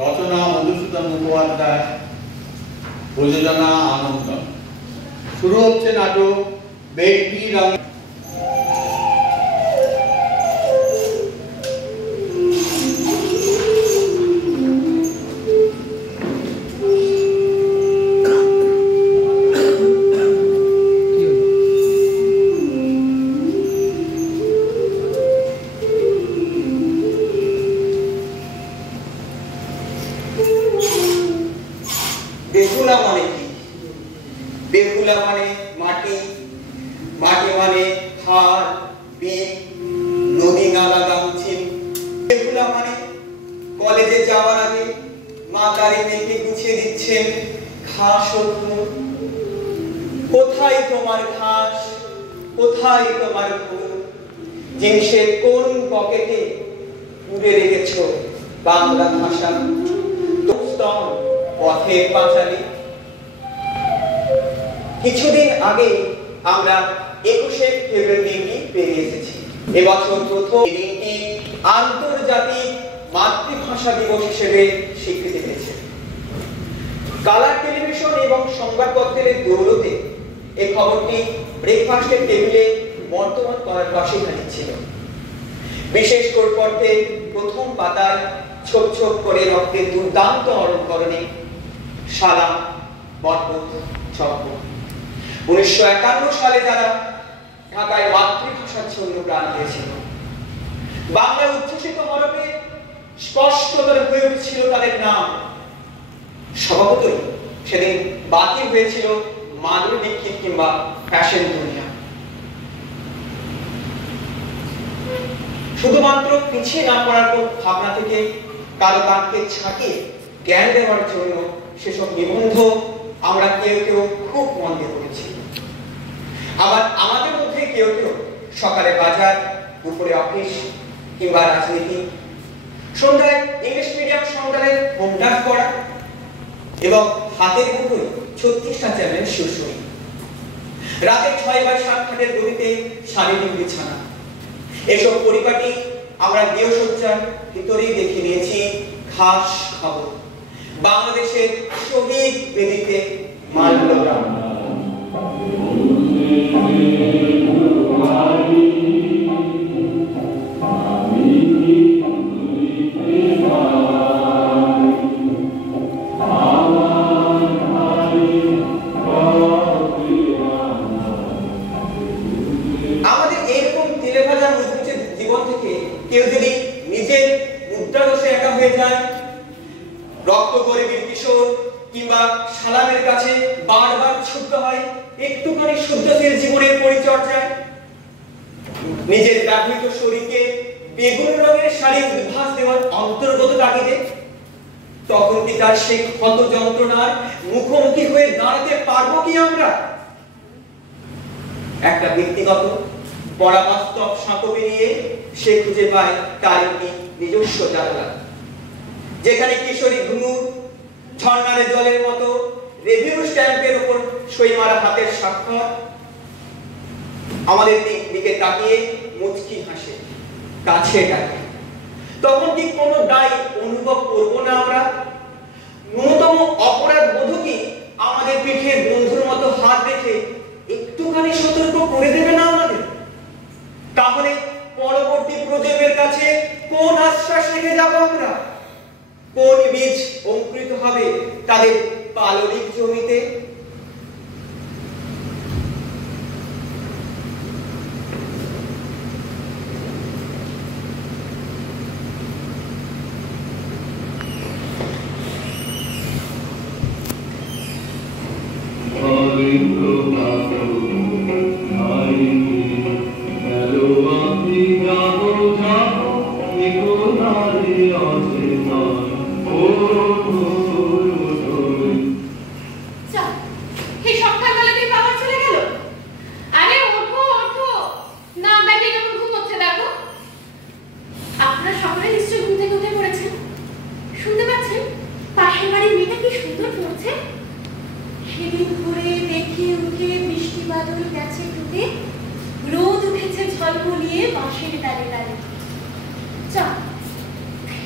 রচনা মধুসূদন মুখোপাধ্যায়, প্রযোজনা আনন্দ। শুরু হচ্ছে নাটক বেটি রং। বেহুলা মানে কি? বেহুলা মানে মাটি, মাটি মানে খাল, বিল, নদী, নালা, গামছিল। বেহুলা মানে কলেজে যাওয়ার আগে মা গাড়ি মেয়েকে গুছিয়ে দিচ্ছেন ঘাস ও ফুল। কোথায় তোমার ঘাস, কোথায় তোমার ফুল? জিনিসের কোন পকেটে পুরে রেখেছ বাংলা ভাষা? পথের পাঁচালী। কিছুদিন আগে আমরা 21শে ফেব্রুয়ারি দিনটি পেরিয়ে এসেছি। এবছর প্রথম দিনটি আন্তর্জাতিক মাতৃভাষা দিবস হিসেবে স্বীকৃতি পেয়েছে। কালার টেলিভিশন এবং সংবাদপত্রের দৌলতে এই খবরটি ব্রেকফাস্টের টেবিলে বর্তমান করার পাশে ছিল। বিশেষ করে প্রথম পাতায় ছোপ ছোপ করে রক্তের দুর্দান্ত অলঙ্করণে সালাম, বটবট, চক্র। 1951 সালে যারা ঢাকায় মাতৃভাষার জন্য প্রাণ দিয়েছিল, বাংলা উচ্ছ্বসিত হরফে স্পষ্টতর হয়ে উঠছিল তাদের নাম। স্বভাবতই সেদিন বাতিল হয়েছিল মাধুরী দীক্ষিত কিংবা ফ্যাশন দুনিয়া। শুধুমাত্র পিছিয়ে না পড়ার ভাবনা থেকে কারো তাকে ছাঁকিয়ে জ্ঞান দেওয়ার জন্য সেসব নিবন্ধ আমরা কেউ কেউ খুব মন দিয়ে পড়েছি। আবার আমাদের মধ্যে কেউ কেউ সকালে বাজার, দুপুরে অফিস কিংবা রাজনীতি, সন্ধ্যায় ইংলিশ মিডিয়াম সন্তানের হোমওয়ার্ক করা এবং হাতের মুঠোয় 36টা চ্যানেল শুরু। রাতে 6/7 ঘাটের গতিতে শারীরিক বিছানা। এসব পরিপাটি আমরা গৃহসজ্জার ভিতরেই দেখে নিয়েছি। ঘাস খাবো, বাংলাদেশের শহীদ বেদিতে মাল্যদান। আমাদের এরকম তেলে ভাজা মুচমুচে জীবন থেকে কেউ যদি নিজের মুদ্রা দোষে একা হয়ে যায়, রক্ত গরিবের কিশোর কিংবা সালামের কাছে বারবার ছুটতে হয় একটুখানি শুদ্ধশীল জীবনের পরিচর্যায়, নিজের ব্যবহৃত শরীরকে বেগুনি রঙের শাড়ির উদ্ভাস দেওয়ার অন্তর্গত তাগিদে, তখন কি তার সেই ক্ষত যন্ত্রণার মুখোমুখি হয়ে দাঁড়াতে পারবো কি আমরা? একটা ব্যক্তিগত পরাবাস্তব সাঁকো বেরিয়ে সে খুঁজে পায় তার একটি নিজস্ব জায়গা, যেখানে কিশোরী ঘুঙুর ঝর্ণার জলের মতো রেভিনিউ স্ট্যাম্পের উপর সই মারা হাতের স্বাক্ষর আমাদের দিকে তাকিয়ে মুচকি হাসে, কাছে ডাকে। তখন কি কোনো দায় অনুভব করবো না আমরা? ন্যূনতম অপরাধ বোধ কি আমাদের পিঠে বন্ধুর মতো হাত রেখে একটুখানি সতর্ক করে দেবে না আমাদের? তাহলে পরবর্তী প্রজন্মের কাছে কোন আশ্বাস রেখে যাব আমরা? কোন বীজ অঙ্কুরিত হবে তাদের পাললিক জমিতে?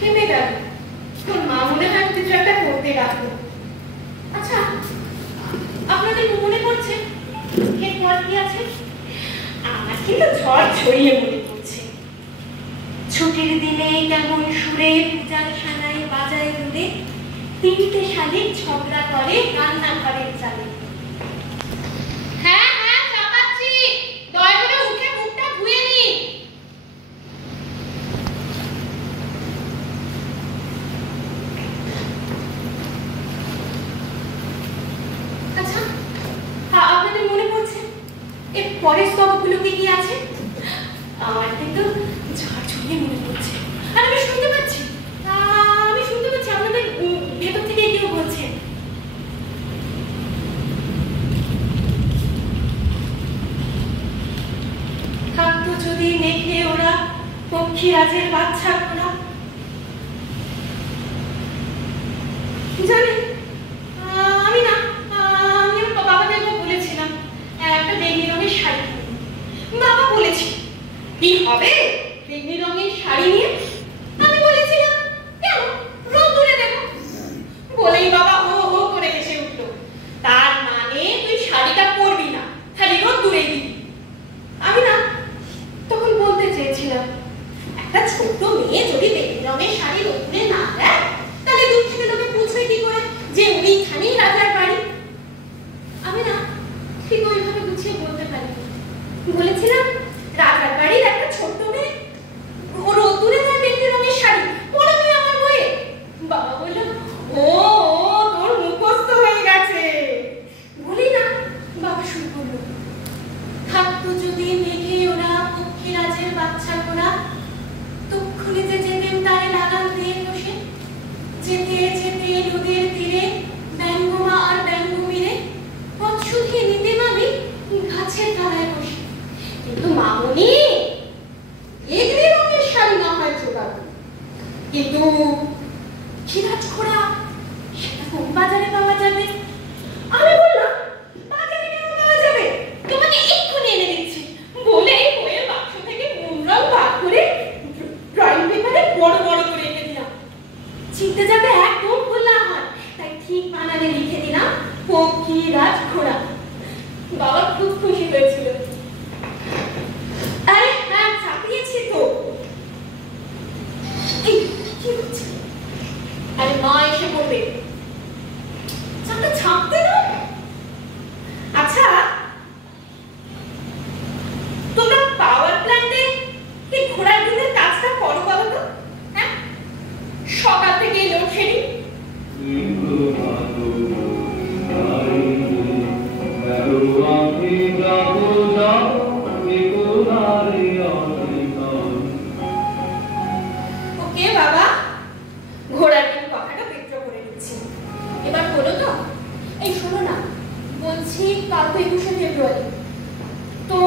থেমে গেল। তোর মা মনে হয় ডাকতে ডাকলো। আচ্ছা, আপনাদের মনে পড়ছে এরপর কি আছে? আমার কিন্তু ঝড় ছড়িয়ে মনে পড়ছে। ছুটির দিনে কেমন সুরে পূজার সানাই বাজায় রুদে, তিনটে শালিক ঝগড়া করে রান্না ঘরের চালে। হ্যাঁ হ্যাঁ চাপাচ্ছি, দয়া করে উঠে মুখটা ধুয়ে নিন। আচ্ছা, আপনাদের মনে পড়ছে এর পরের স্তবগুলো কি আছে? আমার কিন্তু ঝড় ছড়িয়ে মনে পড়ছে। আর আমি শুনতে পাচ্ছি আপনাদের ভেতর থেকে কেউ বলছে, থাকতো যদি মেঘে ওরা পক্ষীরাজের বাচ্চা ওরা। জানেন, আমি আমার বাবাকে বলেছিলাম একটা বেগনি রঙের শাড়ি। বাবা বলেছে কি হবে বেগনি রঙের শাড়ি নিয়ে? আমি বলেছিলাম কেন, রোদ্দুরে দেব। বলেই বাবা হো হো করে হেসে উঠল। তার মানে তুই শাড়িটা পরবি না, খালি রোদ্দুরেই দিবি। আমি তখন বলতে চেয়েছিলাম, একটা ছোট্ট মেয়ে যদি বেগনি রঙের শাড়ি রোদ্দুরে না দেয়, তাহলে দূর থেকে লোকে বুঝবে কি করে যে ওইখানেই রাজার বাড়ি? আমি ঠিক ওইভাবে গুছিয়ে বলতে পারি। বলেছিলাম রাজার বাড়ির একটা ছোট্ট মেয়ে ও রোদ্দুরে দেয় বেগনি রঙের শাড়ি, পরে তুই আমার বইয়ে। বাবা বলল, ও তোর মুখস্থ হয়ে গেছে। বলি বাবা শুরু করলো, থাকতো যদি মেঘে ওরা পক্ষীরাজের বাচ্চা কোনা, তক্ষুনি যে যেতেন তারে লাগান দিয়ে বসে, যেতে যেতে নদীর তীরে ব্যঙ্গমা আর ব্যঙ্গমীরে পথ শুধিয়ে নিতেম আমি গাছের তলায় বসে। কিন্তু মামুনি বেগনি রঙের শাড়ি না হয় জোগাবো, কিন্তু সিরাজ ঘোড়া সেটা কোন বাজারে পাওয়া যাবে? আমি বললাম, বাজারে কেন পাওয়া যাবে, তোমাকে এক্ষুনি এনে দিচ্ছি। বলে বইয়ের বাক্স থেকে মোমরাও বার করে ড্রয়িং পেপারে বড় বড় করে রেখে দিলাম। চিনতে যাতে একদম ভুল না হয়, তাই ঠিক বানানে লিখে দিলাম পক্ষীরাজ ঘোড়া। বাবা খুব খুশি হয়েছিল। আরে হ্যাঁ, ছাপিয়েছি তো। এই কি হচ্ছে? আরে মা এসে বলবে, চাপটা ছাপতে না। আচ্ছা, তোমরা পাওয়ার প্ল্যান্টে কি ঘোড়ার দুধের কাজটা করো বলো তো? হ্যাঁ, সকাল থেকে লোডশেডিং। ওকে বাবা, ঘোড়ার কিন্তু কথাটা বিদ্র করে নিচ্ছি। এবার বলো তো, এই শোনো না, বলছি কাল তো 21শে ফেব্রুয়ারি, তো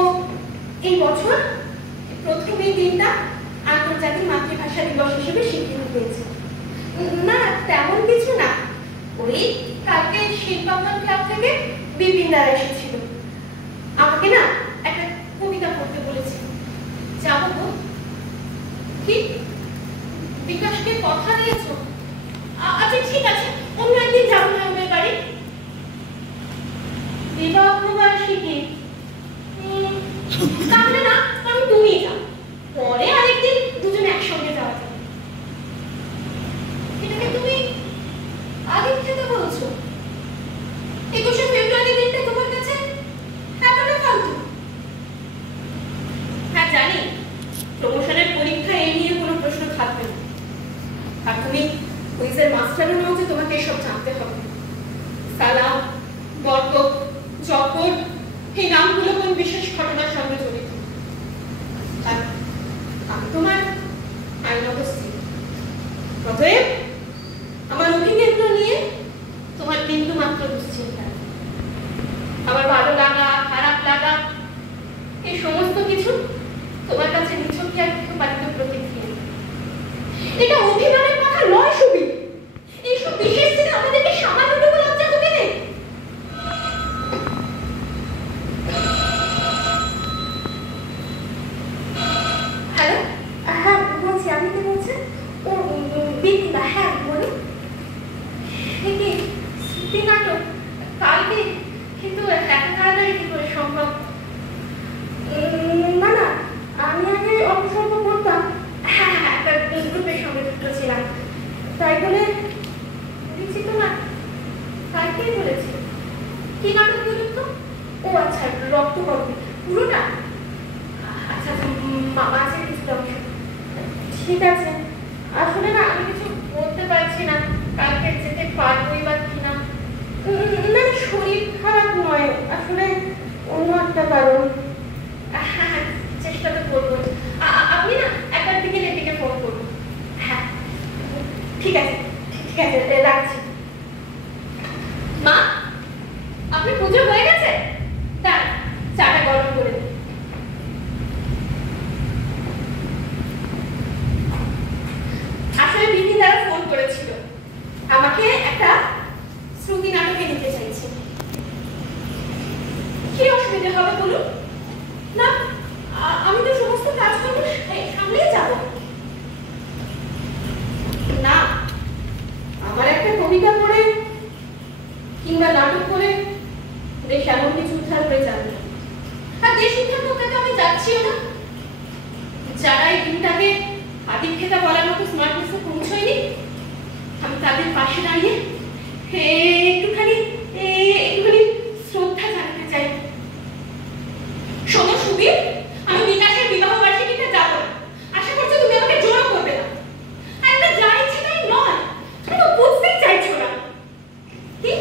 এই বছর প্রথম এই দিনটা আন্তর্জাতিক মাতৃভাষা দিবস হিসেবে স্বীকৃতি পেয়েছে। না তেমন কিছু না, ওই কালকে শিল্পাঙ্গন ক্লাব থেকে বিপিন দ্বারা এসেছিল, আমাকে একটা কবিতা পড়তে বলেছে। যাবো তো? কি বিকাশকে কথা দিয়েছো? আচ্ছা ঠিক আছে, অন্য একদিন যাবো না ওদের বাড়ি। বিবাহ বার্ষিকী তাহলে আমি তুমি যাও, পরে আরেকদিন দুজন একসঙ্গে যাওয়া যাবে। এটাকে তুমি আগে থেকে বলছো? 21শে ফেব্রুয়ারি দিনটা তোমার কাছে এতটা ফালতু? হ্যাঁ জানি, প্রমোশনের পরীক্ষা এই নিয়ে কোনো প্রশ্ন থাকবে না, আর তুমি কুইজের মাস্টারও নও যে তোমাকে এসব জানতে হবে। সালাম, বরকত, জফর, এই নামগুলো কোন বিশেষ ঘটনার সঙ্গে জড়িত? আমি তোমার আইনত স্ত্রী, অতএব আমার অভিজ্ঞতা নিয়ে তোমার বিন্দু মাত্র দুশ্চিন্তা। আমার ভালো লাগা, খারাপ লাগা, এই সমস্ত কিছু তোমার কাছে নিছক আর পালিত প্রতিক্রিয়া। এটা অভিমানের কথা নয় সুবি, এইসব বিশেষ দিনে আমাদেরকে সামান্যটুকু লজ্জা হতে নেই। হ্যালো, হ্যাঁ বলছি, আপনি কি বলছেন? ও বিপিন, হ্যাঁ বলে পরিচিত না? কাকে বলেছে? কি নাটক বলুন তো? ও আচ্ছা, রক্তকর্মী পুরোটা? আচ্ছা, মামা আছে কিছু অংশ। ঠিক আছে, আসলে না আমি কিছু বলতে পারছি না কালকে যেতে পারবোই বা কিনা। না, শরীর খারাপ নয়, আসলে অন্য একটা কারণ। হ্যাঁ, চেষ্টা তো করবো। আপনি না একবার বিকেলের দিকে ফোন করুন। হ্যাঁ, ঠিক আছে, ঠিক আছে, রাখছি। মা, আপনি পুজো হয়ে গেছে? দাঁড়ান, চাটা গরম করে দিন। আসলে বিপিন দ্বারা ফোন করেছিল, আমাকে একটা শ্রুতি নাটকে নিতে চাইছে। কি অসুবিধা হবে বলুন? না, আমি তো সমস্ত কাজকর্ম সামলেই যাব। না, আমার একটা কবিতা পড়ে কিংবা নাটক করে দেশ এমন কিছু উদ্ধার করে যাবে। আর দেশ উদ্ধার করতে তো আমি যাচ্ছিও না। যারা এই দিনটাকে আদিক্ষেতা বলার মতো স্মার্টনেসে পৌঁছয়নি, আমি তাদের পাশে দাঁড়িয়ে একটুখানি শ্রদ্ধা জানাতে চাই। শোনো সুবীর, আমি বিকাশের বিবাহ বার্ষিকীতে যাব না। আশা করছি তুমি আমাকে জোর করবে না। আর এটা যা ইচ্ছে তাই নয়, তুমি তো বুঝতেই চাইছো না। কি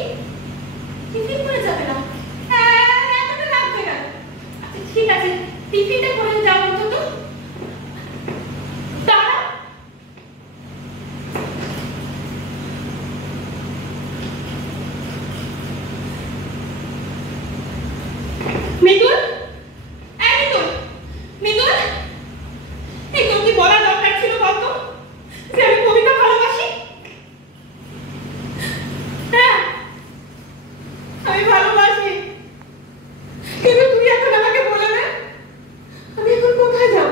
টিফিন করে যাবে না? এতটা রাগ হয়ে গেল। আচ্ছা ঠিক আছে, টিফিনটা করে যাও অন্তত। দাঁড়া, মিতুল, মিতুল, মিতুল, এই তোর কি বলার দরকার ছিল বলতো যে আমি কবিতা ভালোবাসি? হ্যাঁ, আমি ভালোবাসি, কিন্তু তুই এখন আমাকে বলে না আমি এখন কোথায় যাব?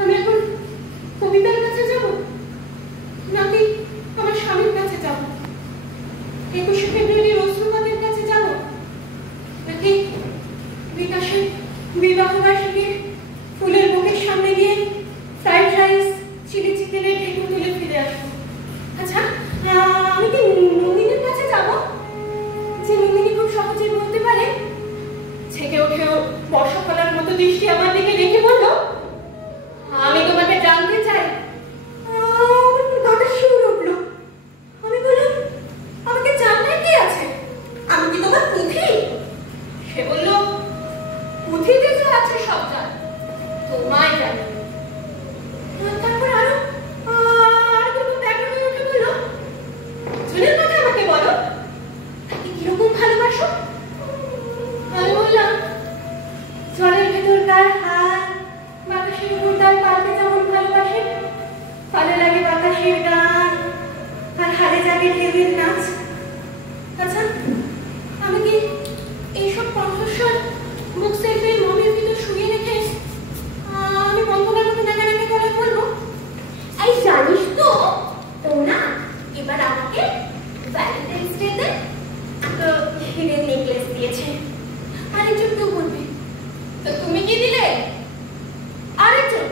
আমি এখন কবিতার কাছে যাব নাকি আমার স্বামীর কাছে যাব? 21শে ফেব্রুয়ারি রসুলবাদের কাছে যাব নাকি বিকাশের বিবাহ বার্ষিকীর ফুলের বুকের সামনে গিয়ে ফ্রাইড রাইস চিলি চিকেনের ঢেকুর তুলে ফিরে আসবো? আচ্ছা, আমি কি নন্দিনীর কাছে যাব, যে নন্দিনী খুব সহজে বলতে পারে? ছেকে ওঠেও বর্ষাকালের মতো দৃষ্টি আমার দিকে রেখে বলল, আমি তোমাকে জানতে চাই। ঘাটা শিউরে উঠল। আমি বললাম, আমাকে জানতে কি আছে? আমি কি তোমার পুঁথি? সে বলল, পুঁথিতে যা আছে সব জান, তোমায় জানি। তারপর আরো ব্যাকুল হয়ে উঠে বলল, জুনের কথা আমাকে বলো, তাকে কিরকম ভালোবাসো? আমি বললাম, জলের ভেতর তার হাত, বাতাসের উপর তার পাতে যেমন ভালোবাসে, ফলে লাগে বাতাসের গান, আর হারে জাগে ঢেউয়ের নাচ। আচ্ছা, আমি কি এইসব কণ্ঠস্বর বুক সেলফের মনের ভিতর শুয়ে রেখে আমি বন্ধুদের মতো নাকানাকি করে বলবো, এই জানিস তো তো না এবার আমাকে ভ্যালেন্টাইন্স ডেতে হিরের নেকলেস দিয়েছে। আরেকজন কেউ বলবে, তো তুমি কি দিলে? আরেকজন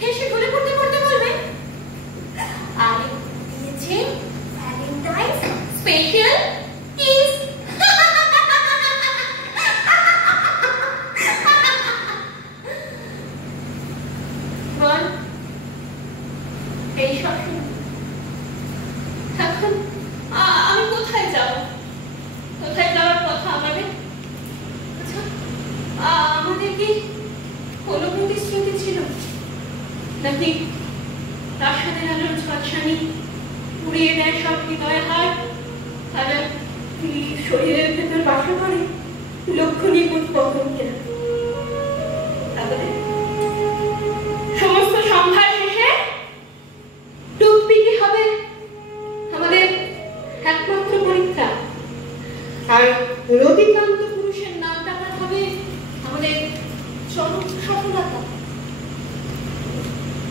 হেসে ঢলে পড়তে পড়তে বলবে, আরে দিয়েছে ভ্যালেন্টাইন্স স্পেশাল কিস। বল, এই সব এখন আমি কোথায় যাব? কোথায় যাওয়ার কথা আমাদের? আচ্ছা, আমাদের কি কোনো প্রতিশ্রুতি ছিল নাকি প্রাসাদের আলোর ঝলসানি উড়িয়ে দেয় সব হৃদয় হার, তারা শরীরের ভেতর বাসা করে লক্ষ্য নিখুঁত পতঙ্গেরা? তাহলে সমস্ত সংখ্যার শেষে টুথপিকই হবে আমাদের একমাত্র পরীক্ষা, আর অধিকান্ত পুরুষের নাম টাকা হবে আমাদের চরম সফলতা।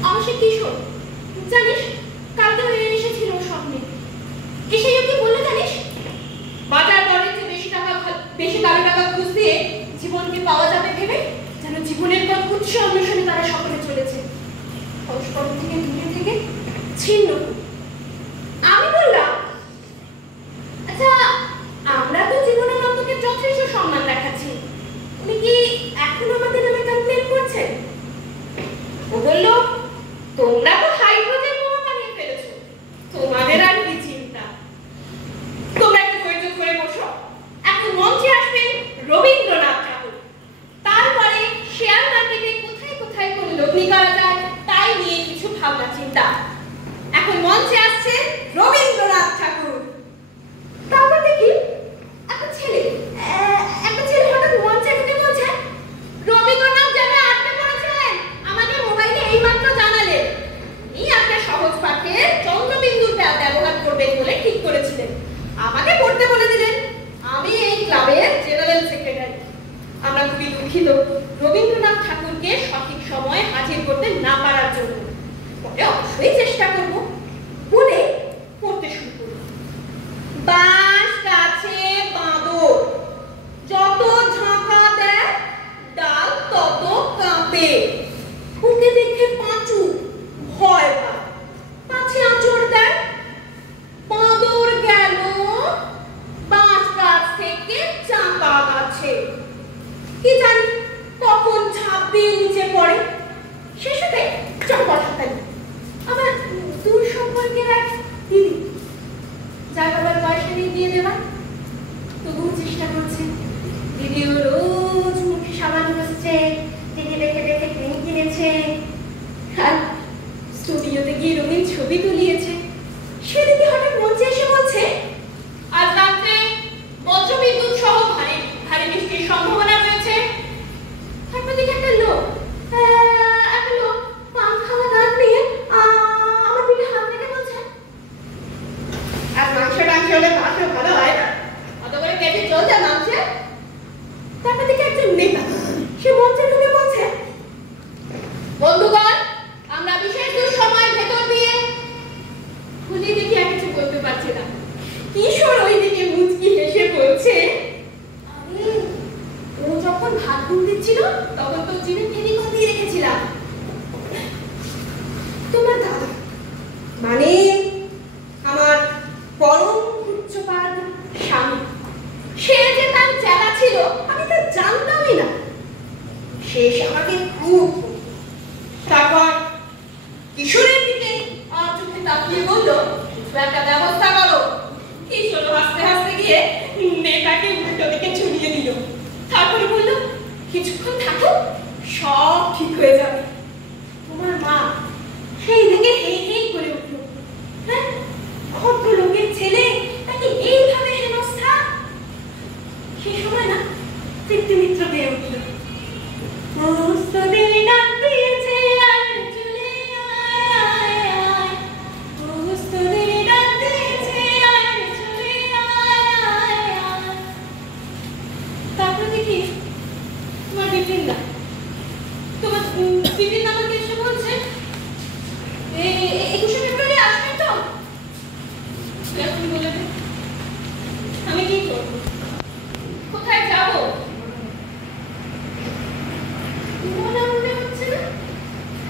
আমার সে কিশোর জানিস, কালকে হয়ে এসেছিল স্বপ্নে। এসে কি বললো জানিস? বাজার দরের চেয়ে বেশি দামি টাকা ঘুষ দিয়ে জীবনকে পাওয়া যাবে ভেবে যেন জীবনের পথ উৎস অন্বেষণে তারা সকলে চলেছে, পরস্পর থেকে দূরে থেকে ছিন্ন। বলেছিলেন, আমাকে পড়তে বলে দিলেন। আমি এই ক্লাবের জেনারেল সেক্রেটারি। আমরা খুবই দুঃখিত রবীন্দ্রনাথ ঠাকুরকে সঠিক সময়ে হাজির করতে না পারার জন্য। পরে অবশ্যই চেষ্টা করব বলে পড়তে শুরু করব। বাঁশ গাছে বাঁদর, যত ঝাঁকা দেয় ডাল তত কাঁপে। ওকে দেখে পাঁচু ভয় পায়, পাছে আঁচড় দেয়। বাঁদর গেল বাঁশ গাছ থেকে চাঁপা গাছে, কি জানি কখন ঝাঁপ দিয়ে নিচে পড়ে। শেষে চাঁপা হাতালি। আবার দূর সম্পর্কের এক দিদি, যার বাবার পয়সা নিয়ে দিয়ে দেওয়ার, তবুও চেষ্টা করছে। দিদিও রোজ মুখে সাবান ঘষছে, দিদি দেখে দেখে ক্রিম কিনেছে, আর স্টুডিওতে গিয়ে রঙিন ছবি তুলিয়েছে। সে দিদি হঠাৎ মঞ্চে এসে বলছে, আজ রাত্রে বজ্রবিদ্যুৎ সহ ভারী বৃষ্টির সম্ভাবনা রয়েছে। তারপর দিকে একটা লোক পান খাওয়া দাঁত নিয়ে আমার পিঠে হাত রেখে বলছে, আর মাংস টাংস হলে ভাতও ভালো হয় না, অত করে পেটে জল যা নামছে। তারপর দিকে একজন নেতা সে মঞ্চে ঢুকে বলছে, বন্ধুগণ, আমরা বিশেষ দুঃসময়ের ভেতর দিয়ে। খুলি দেখি আর কিছু বলতে পারছে না। কিশোর ওই দিকে মুচকি হেসে বলছে, ও যখন ভাত গুল দিচ্ছিল তখন তো জিভে ফেনিকল দিয়ে রেখেছিলাম। তোমার দাদা মানে আমার পরম উচ্চপাদ স্বামী, সে যে তার চেলা ছিল আমি তা জানতামই না। শেষ আমাকে খুব, তারপর কিশোরের দিকে চোখে তাকিয়ে বলল, একটা ব্যবস্থা করো। কিশোর হাসতে হাসতে গিয়ে নেতাকে উল্টো দিকে ছড়িয়ে দিল। তারপরে বলল, কিছুক্ষণ থাকো, সব ঠিক হয়ে যাবে। তোমার মা সেই দিকে হেই হেই করে উঠল। হ্যাঁ, ভদ্র লোকের ছেলে তাকে এইভাবে হেনস্থা। সেই সময় না তৃপ্তি মিত্র বেয়ে উঠল, মস্তদের ডাক দিয়েছে আর চলে আয় আয়, মস্তদের ডাক দিয়েছে আর চলে আয় আয়। তারপর দেখি তোমার বিপিন দা আমাকে এসে বলছে, 21শে ফেব্রুয়ারি আসবে তো? এখন বলে দে, আমি কি করবো, কোথায় যাবো? মনে মনে হচ্ছে না।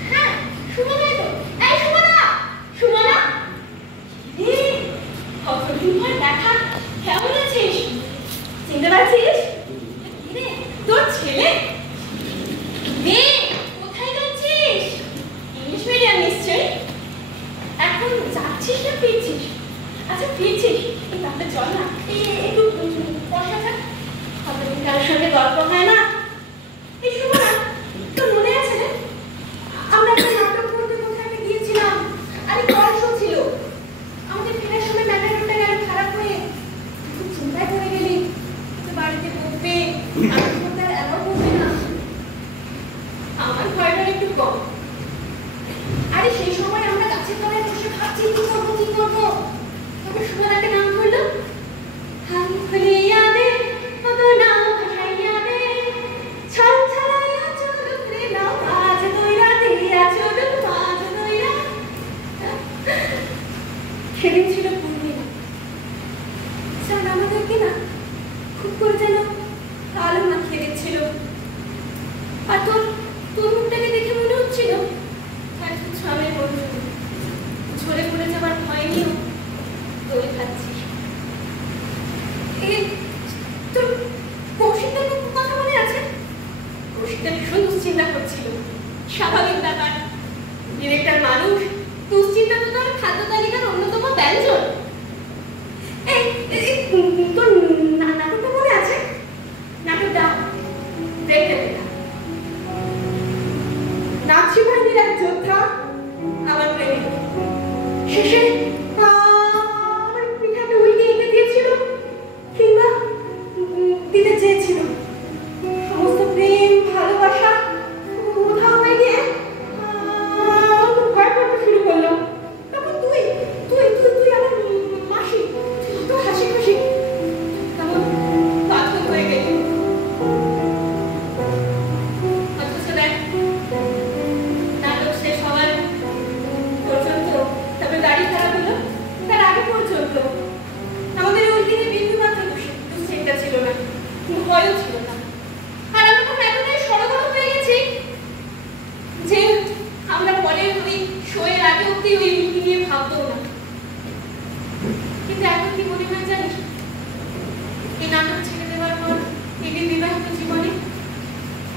হ্যাঁ, সুমনাই তো। এই সুমনা, সুমনা, কতদিন পর দেখা, কেমন আছিস? চিনতে পারছিস? তোর ছেলে? কোথায় যাচ্ছিস? ইংলিশ মিডিয়াম নিশ্চয়ই। এখন যাচ্ছিস না ফিরছিস? আচ্ছা ফিরছিস, তাহলে চল না একটু বসা থাক, কতদিন কারোর সঙ্গে গল্প হয় না। এই সুমনা, তোর মনে আছে না আমরা একটা নাটক করতে কোথায় গিয়েছিলাম? আরে কষ্ট ছিল, আমাদের ফেরার সময় ম্যাটারটা গাড়ি খারাপ হয়ে খুব চিন্তায় পড়ে গেলি। বাড়িতে বলবে আমি করতে আর অ্যালাউ করবে না। আমার ভয়টা একটু কম। আরে সেই সময় আমরা গাছের তলায় বসে ভাবছি কি করবো কি করবো, তখন সুমন একটা গান করলো, হাম খুলিয়া দে কত নাম ভাসাইয়া দে, কিন্তু এখন কি মনে হয় জানিস, এই নাটক ছেড়ে দেওয়ার পর এই বিবাহিত জীবনে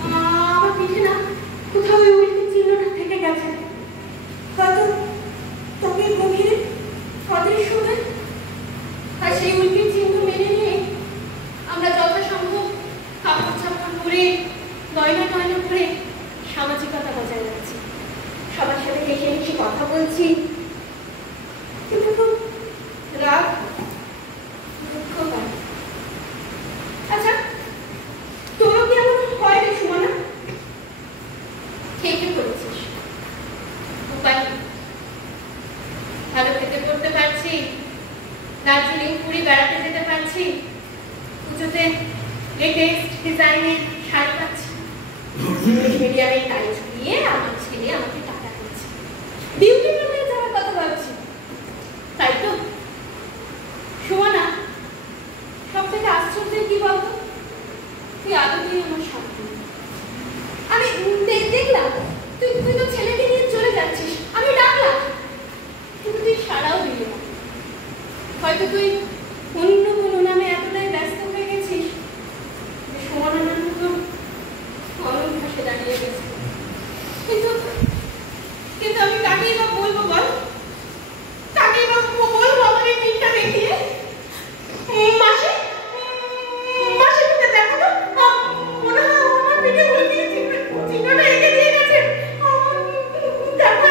আমার পিঠে না কোথাও ওই উল্কি চিহ্নটা থেকে গেছে। হয়তো ত্বকের গভীরে অদৃশ্য হয়ে, আর সেই উল্কির চিহ্ন মেনে নিয়ে আমরা যথাসম্ভব কাপড় চাপড় পরে গয়না টয়না পরে সামাজিকতা বজায় রাখছি, সবার সাথে হেসে হেসে কথা বলছি, কিন্তু খুব রাগ দুঃখ পাই। আচ্ছা, তোরও কি এমন হয় রে সুমনা? ঠিকই করেছিস, উপায় নেই। ভালো খেতে পড়তে পারছি, দার্জিলিং পুরী বেড়াতে যেতে পারছি, পুজোতে লেটেস্ট ডিজাইনের শাড়ি পাচ্ছি, ইংলিশ মিডিয়ামে টাইট দিয়ে আমার ছেলে আমাকে টাকা দিচ্ছে, বিউটি পার্লারে যাওয়ার কথা ভাবছি, তাই তো? সুমনা, সব থেকে আশ্চর্য কি বলতো, তুই আদতেই আমার স্বপ্ন। আমি দেখলাম তুই তো ছেলেকে নিয়ে চলে যাচ্ছিস, আমি ডাকলাম কিন্তু তুই সাড়াও দিলি না। হয়তো তুই অন্য কোনো নামে এতটাই ব্যস্ত হয়ে গেছিস যে সুমনার মতো অরণ ভাসে দাঁড়িয়ে গেছে। কিন্তু আমি কাকেই বা বলবো বল, কাকেই বা বলবো আমার এই পিঠটা দেখিয়ে? মাসি মাসি পিঠে দেখো তো, মনে হয় আমার পিঠে উল্কিয়ে চিহ্নটা এঁকে দিয়ে গেছে। দেখো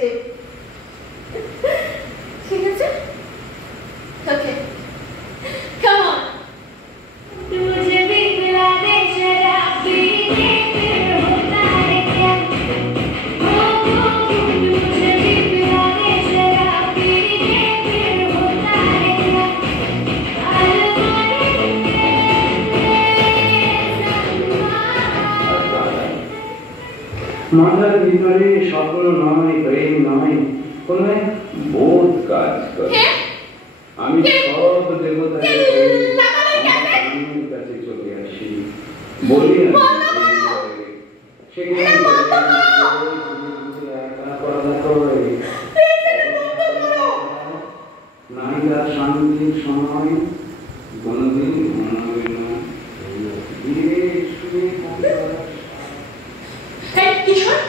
গেছে। ঠিক আছে? ওকে, কাম অন। तुझे भी पिला दे शराब पीने फिर होता है क्या, तुझे भी पिला दे शराब पीने फिर होता है क्या, মাথার ভিতরে সকল নয়, প্রেম নয়, কোন বোধ কাজ করে। আমি সব দেবতার কাছে চলে আসি, বলি নারীরা শান্তির সময় কোনদিন মনে না। কিশোর,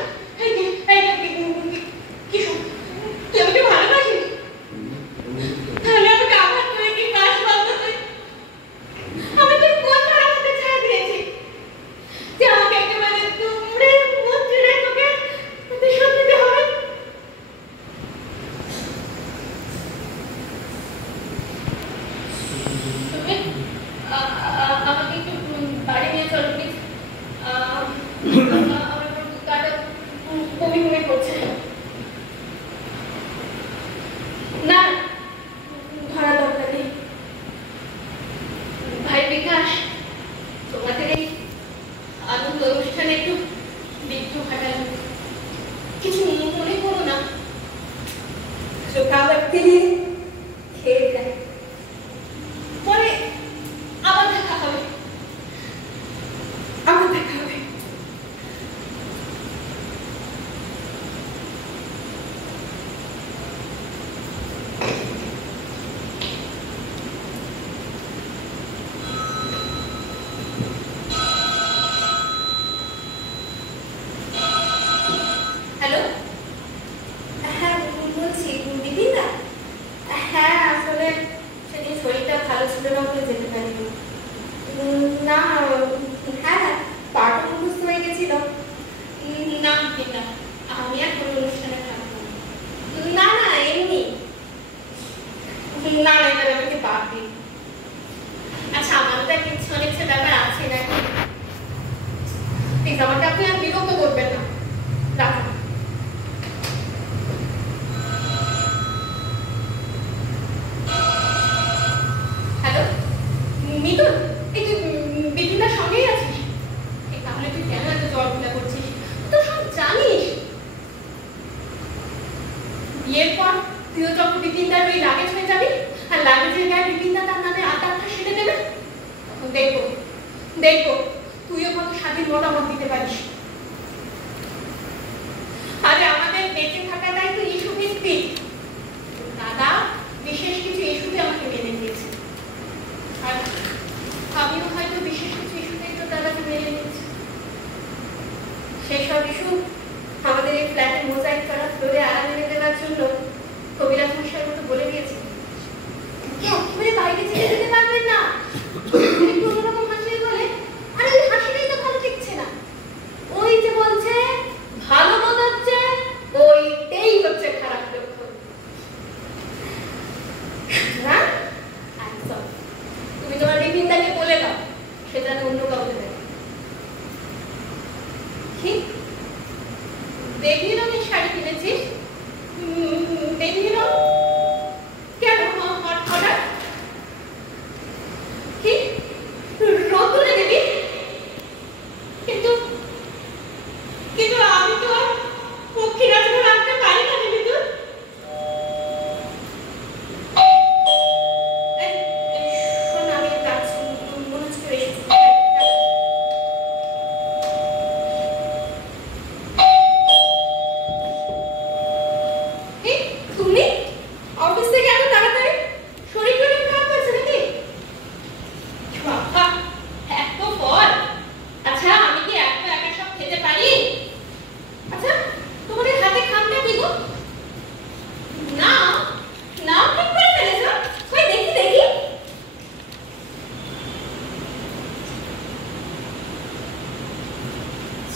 কিশোর, তুই আমাকে ভালোবাসিস? তাহলে আমাকে আঘাত করে কি কাজ বন্ধ করে আমি তোর কোন খারাপ হতে ছেড়ে দিয়েছি যে আমাকে একেবারে দুমড়ে মুচড়ে তোকে প্রতিশোধ নিতে হবে? তুমি আমাকে একটু বাড়ি নিয়ে চলো প্লিজ। বমি বমি করছে। না, ধরা দরকার নেই। ভাই বিকাশ, তোমাদের এই আনন্দ অনুষ্ঠানে একটু বিঘ্ন ঘটালাম, কিছু মনে করো না। চোখাবারটি খেয়ে যায়, পরে আবার দেখা হবে, আবার দেখা হবে। হ্যালো, হ্যাঁ বলছি দিদিদা। হ্যাঁ, আসলে সেদিন শরীরটা ভালো ছিল না বলে যেতে পারিনি। না, হ্যাঁ পাঠও মুখস্থ হয়ে গেছিল। না দিদা, আমি আর কোনো অনুষ্ঠানে থাকবো না। না না, এমনি। না না, এবার আমাকে বাদ দিন। আচ্ছা, আমার তো কিছু অনেক ব্যাপার আছে নাকি? প্লিজ আমাকে আপনি আর বিরক্ত করবেন না, রাখুন। হ্যালো মিতুল, এই তুই বিপিনদার সঙ্গেই আছিস? তাহলে তুই কেন এত জলগুলা করছিস? তো সব জানিস। বিয়ের পর তুইও যখন বিপিনদার ওই লাগেজ হয়ে যাবি, আর লাগেজের গায়ে বিপিনদা তার নামে আটাটা সেটে দেবে, তখন দেখবো দেখবো তুইও কত স্বাধীন মতামত দিতে পারিস। আরে আমাদের বেঁচে থাকাটাই তো ইস্যু ভিত্তিক। দাদা বিশেষ কিছু ইস্যুতে আমাকে মেনে নিয়েছে, আর আমিও হয়তো বিশেষ কিছু ইস্যুতেই তো দাদাকে মেনে নিয়েছি। সেসব ইস্যু আমাদের এই ফ্ল্যাটে মোজাইক করা ফ্লোরে আরাম এনে দেওয়ার জন্য কবিরাজ মশাইয়ের মতো বলে দিয়েছে একেবারে বাইরে যেতে দিতে পারবেন না। একটু অন্যরকম হাসি বলে, আরে ওই হাসিটাই তো ভালো ঠেকছে না। ওই যে বলছে ভালো বোধ হচ্ছে, ওইটাই হচ্ছে খারাপ লক্ষণ। না একদম, তুমি তোমার বিপিনদাকে বলে দাও সেটা অন্য কাউকে দেবে। কি বেগনি রঙের শাড়ি কিনেছিস? বেগনি রঙ কেন হঠাৎ? কি রোদ্দুরে দিবি? কিন্তু কিন্তু আমি তো আর পক্ষীরা জন্য রাখতে পারি না দিবি তুই। শোন, আমি কাজ মনে হচ্ছে করে এসেছি। তুমি অফিস থেকে এত তাড়াতাড়ি? শরীর টরীর খারাপ হয়েছে নাকি? বাবা, এত ফল! আচ্ছা, আমি কি এত একা সব খেতে পারি? আচ্ছা, তোমাদের হাতে খামটা কি গো? না না, ঠিক করে ফেলেছ। ওই দেখি দেখি।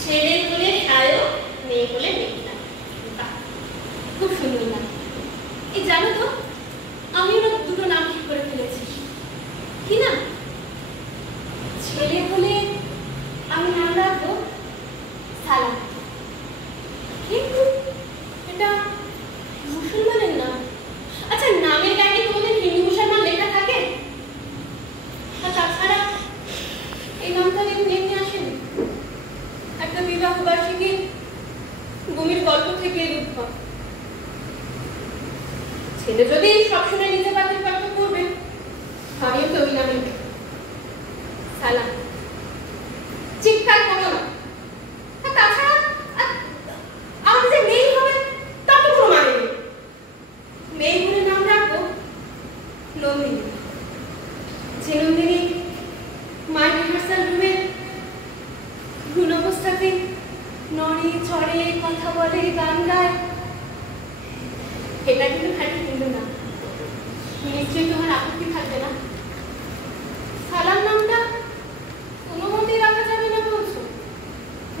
ছেলে বলে সায়ক, মেয়ে বলে মেঘনা। কিন্তু এটা মুসলমানের নাম। আচ্ছা, নামের গায়ে তোমাদের হিন্দু মুসলমান লেখা থাকে? আর তাছাড়া এই নামটা এমনি আসেনি, একটা বিবাহ বার্ষিকী গুমির গল্প থেকে উদ্ভব। ছেলে যদি সব শুনে নিতে পারতে করবে, আমিও তো ওই নামে সালাম। চিৎকার করো না। আর তাছাড়া আমাদের যে মেয়ে হবে তা তো কোনো মানে নেই। মেয়ে বলে নাম রাখবো নন্দিনী। যে নন্দিনী মায়ের রিহার্সাল রুমে ভ্রূণ অবস্থাতে নড়ে চড়ে, কথা বলে, গান গায়। এটা কিন্তু খাঁটি হিন্দু না। নিশ্চয়ই তোমার আপত্তি থাকবে না? সালাম নামটা কোনো মতেই রাখা যাবে না বলছো?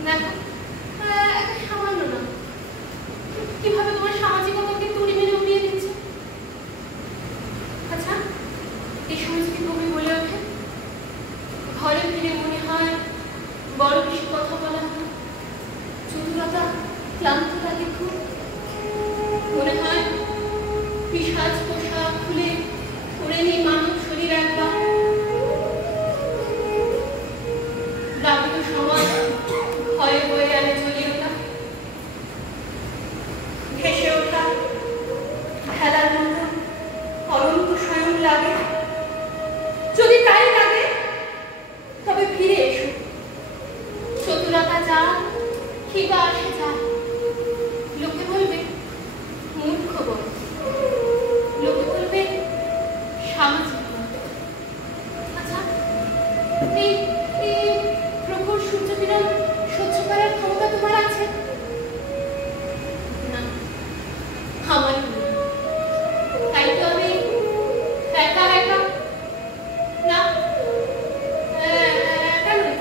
দেখো, একটা সামান্য নাম কিভাবে তোমার সামাজিকতাকে তুড়ি মেরে উড়িয়ে দিচ্ছে। আচ্ছা, এই সময় যদি কবি বলে ওঠে, ঘরে ফিরে মনে হয় বড় বেশি কথা বলা হয়, চতুরতা ক্লান্ত লাগে খুব, মনে হয় পিশাচ পোশাক খুলে পরে নিয়ে মানব শরীর একবার, দ্রাবিত সমাজ ভয়ে বয়ে আনে জ্বলিয়ে ওঠা, ভেসে ওঠা খেলার মতো অনন্ত স্বয়ং লাগে। যদি তাই লাগে তবে ফিরে এসো। চতুরতা যা কিবা আসে যা, লোকে বলবে মূর্খ বল, লোকে বলবে সামাজিক বল। আচ্ছা, এই প্রখর সূর্যকিরণ সহ্য করার ক্ষমতা তোমার আছে? না, আমার নেই। তাই তো আমি একা একা, না একা নই,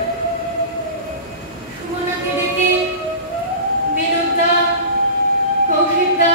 সুমনাকে ডেকে বিনোদদা, কৌশিকদা,